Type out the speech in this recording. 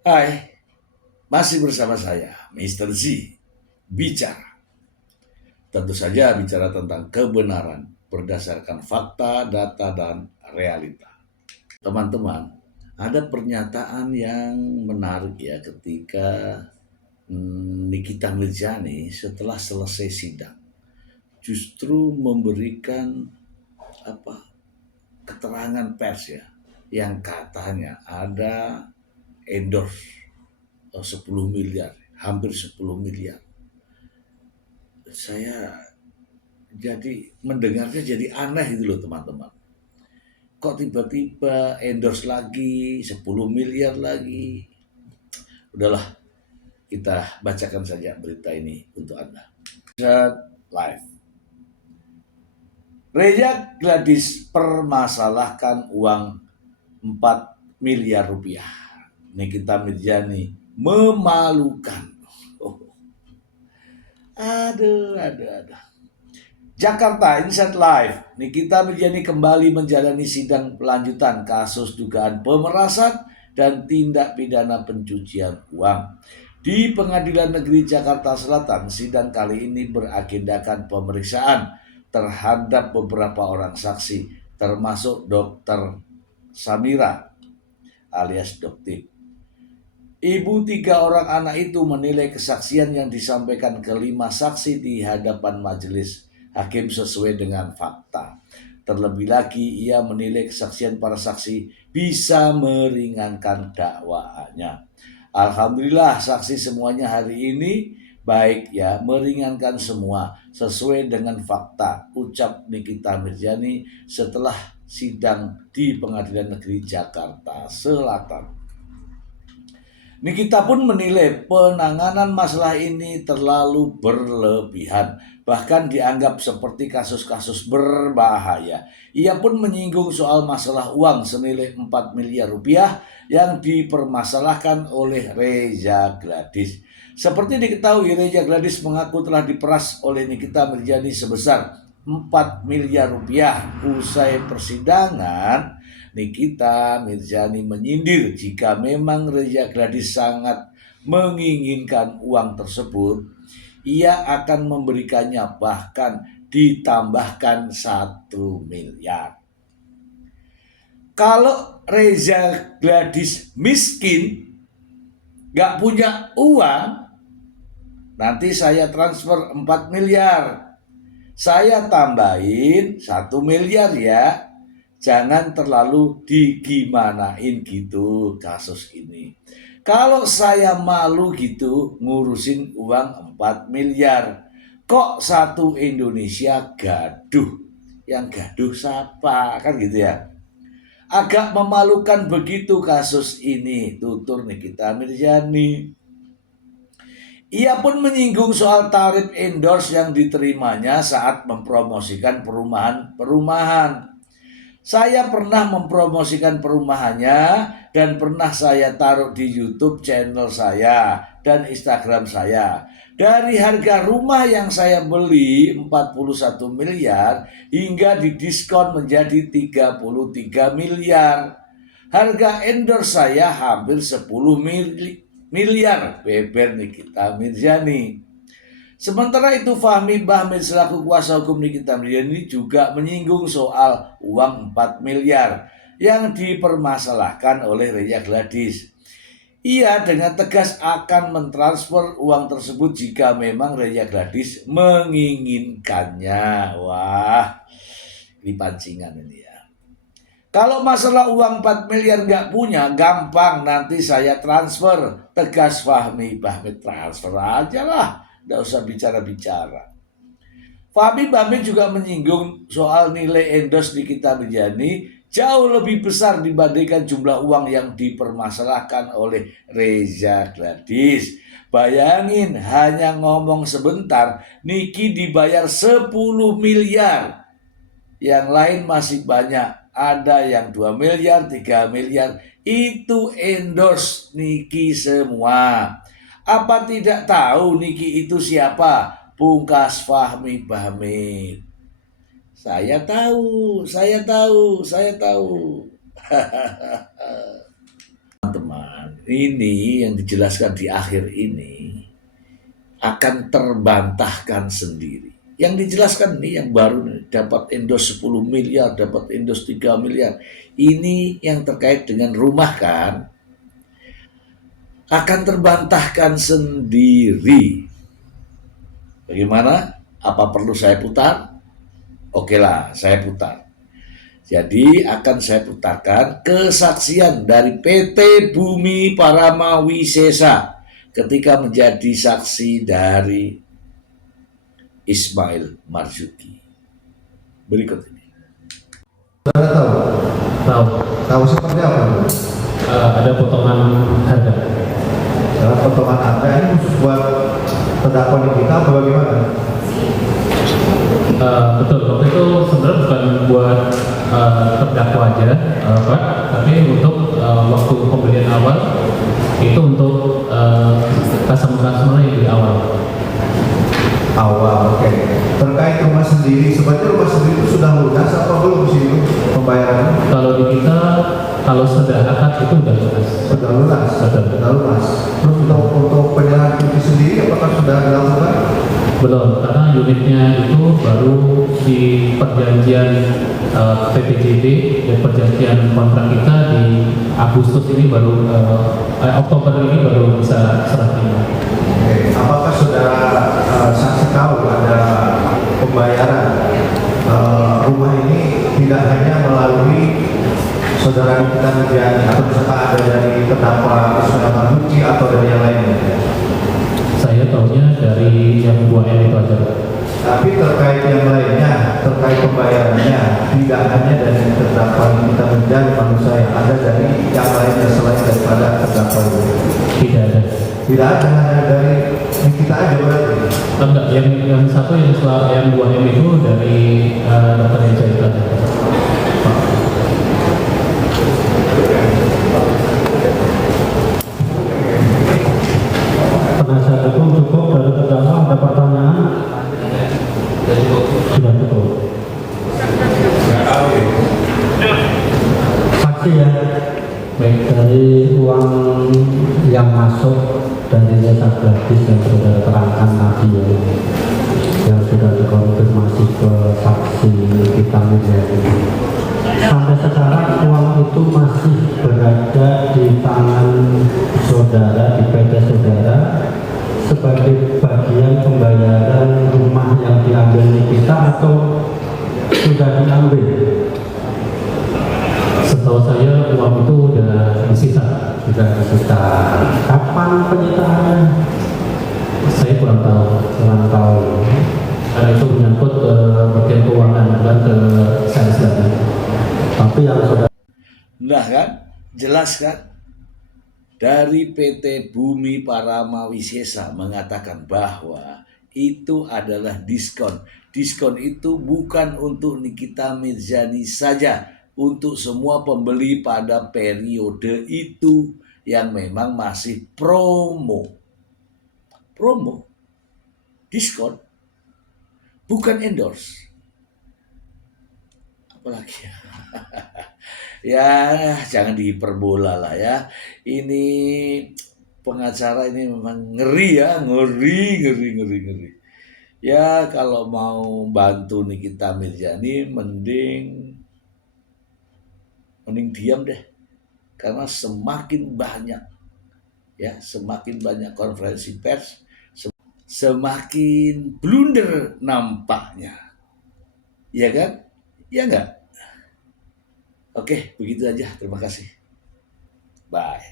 Hai, masih bersama saya, Mr. Z, bicara. Tentu saja bicara tentang kebenaran berdasarkan fakta, data, dan realita. Teman-teman, ada pernyataan yang menarik ya ketika Nikita Mirzani setelah selesai sidang justru memberikan apa keterangan pers ya yang katanya ada endorse 10 miliar, hampir 10 miliar. Saya jadi mendengarnya jadi aneh gitu loh teman-teman. Kok tiba-tiba endorse lagi 10 miliar lagi. Udahlah, kita bacakan saja berita ini untuk Anda. Live. Reza Gladys permasalahkan uang 4 miliar rupiah. Nikita Mirzani memalukan. Oh, aduh. Jakarta Insight Live, Nikita Mirzani kembali menjalani sidang lanjutan kasus dugaan pemerasan dan tindak pidana pencucian uang. Di Pengadilan Negeri Jakarta Selatan, sidang kali ini beragendakan pemeriksaan terhadap beberapa orang saksi, termasuk Dr. Samira alias Dokter. Ibu tiga orang anak itu menilai kesaksian yang disampaikan kelima saksi di hadapan majelis hakim sesuai dengan fakta. Terlebih lagi ia menilai kesaksian para saksi bisa meringankan dakwaannya. Alhamdulillah saksi semuanya hari ini baik ya, meringankan semua sesuai dengan fakta, ucap Nikita Mirzani setelah sidang di Pengadilan Negeri Jakarta Selatan. Nikita pun menilai penanganan masalah ini terlalu berlebihan, bahkan dianggap seperti kasus-kasus berbahaya. Ia pun menyinggung soal masalah uang senilai 4 miliar rupiah yang dipermasalahkan oleh Reza Gladys. Seperti diketahui, Reza Gladys mengaku telah diperas oleh Nikita Mirzani sebesar 4 miliar rupiah. Usai persidangan, Nikita Mirzani menyindir jika memang Reza Gladys sangat menginginkan uang tersebut, ia akan memberikannya, bahkan ditambahkan 1 miliar. Kalau Reza Gladys miskin, gak punya uang, nanti saya transfer 4 miliar. Saya tambahin 1 miliar ya. Jangan terlalu digimanain gitu kasus ini. Kalau saya malu gitu ngurusin uang 4 miliar. Kok satu Indonesia gaduh? Yang gaduh siapa? Kan gitu ya. Agak memalukan begitu kasus ini, tutur Nikita Mirzani. Ia pun menyinggung soal tarif endorse yang diterimanya saat mempromosikan perumahan. Saya pernah mempromosikan perumahannya dan pernah saya taruh di YouTube channel saya dan Instagram saya. Dari harga rumah yang saya beli 41 miliar hingga didiskon menjadi 33 miliar. Harga endorse saya hampir 10 miliar, beber Nikita Mirzani. Sementara itu Fahmi Bahmid selaku kuasa hukum Nikita Mirzani juga menyinggung soal uang 4 miliar yang dipermasalahkan oleh Reza Gladys. Ia dengan tegas akan mentransfer uang tersebut jika memang Reza Gladys menginginkannya. Wah, ini pancingan ini ya. Kalau masalah uang 4 miliar nggak punya, gampang nanti saya transfer. Tegas Fahmi Bahmid, transfer aja lah. Nggak usah bicara-bicara. Fahmi Bahmid juga menyinggung soal nilai endorse Nikita Mirzani jauh lebih besar dibandingkan jumlah uang yang dipermasalahkan oleh Reza Gladys. Bayangin hanya ngomong sebentar, Niki dibayar 10 miliar. Yang lain masih banyak. Ada yang 2 miliar, 3 miliar. Itu endorse Niki semua. Apa tidak tahu Niki itu siapa? Pungkas Fahmi Bahmid. Saya tahu. Teman-teman, ini yang dijelaskan di akhir ini akan terbantahkan sendiri. Yang dijelaskan nih yang baru nih, dapat endos 10 miliar, dapat endos 3 miliar. Ini yang terkait dengan rumah kan akan terbantahkan sendiri. Bagaimana? Apa perlu saya putar? Oke lah, saya putar. Jadi akan saya putarkan kesaksian dari PT Bumi Parama Wisesa ketika menjadi saksi dari Ismail Marzuki. Berikut ini. Saudara tahu? Tahu. Tahu seperti apa? Ada potongan harga. Potongan harga ini khusus buat terdakwa kita atau bagaimana? Betul, waktu itu sebenarnya bukan buat terdakwa aja, Pak, tapi untuk waktu pembelian awal itu untuk customer yang di awal. Awal, oke. Terkait rumah sendiri, sebenarnya rumah sendiri itu sudah lunas atau belum sih pembayaran? Kalau di kita, kalau sudah akad itu udah lunas. Sudah lunas, Betul. sudah lunas. Terus untuk penyerahan cuti sendiri, apakah sudah dilakukan? Belum, karena unitnya itu baru di perjanjian PPJB dan perjanjian kontrak kita di Agustus ini baru, Oktober ini baru bisa serah terima. Oke. Apakah saudara saksi tahu ada pembayaran rumah ini tidak hanya melalui saudara kita Mirjani atau misalkan ada dari terdakwa Ismail Marzuki atau dari yang lainnya? Saya tahunya dari yang 2M itu aja. Tapi terkait yang lainnya, terkait pembayarannya, tidak hanya dari terdakwa kita Mirjani maksud saya, ada dari yang lainnya selain daripada terdakwa itu. Tidak ada. Tidak ada, hanya dari kita aja berarti. Enggak, yang satu yang 2M itu dari data Desa itu aja. Penasihat hukum cukup dari terdakwa, ada pertanyaan? Sudah cukup. Saksi ya, baik dari uang yang masuk dari desa gratis yang sudah terangkan tadi ya, yang sudah dikonfirmasi ke saksi kita Mirjani. Sampai sekarang uang itu masih berada di tangan saudara, di PT saudara sebagai bagian pembayaran rumah yang diambil kita atau sudah diambil? Setahu saya uang itu udah disita. Sudah disita. Kapan penyitaannya? Saya kurang tahu. Karena itu menyangkut bagian keuangan, bukan ke saya sendiri. Tapi yang sudah Nah kan, jelas kan? Dari PT Bumi Parama Wisesa mengatakan bahwa itu adalah diskon. Diskon itu bukan untuk Nikita Mirjani saja, untuk semua pembeli pada periode itu yang memang masih promo. Promo, diskon, bukan endorse. Apalagi ya. Ya, jangan dihiperbola lah ya. Ini pengacara ini memang ngeri ya, ngeri. Ya kalau mau bantu Nikita Mirjani mending diam deh. Karena semakin banyak konferensi pers, semakin blunder nampaknya. Ya kan? Ya enggak? Oke, begitu aja. Terima kasih. Bye.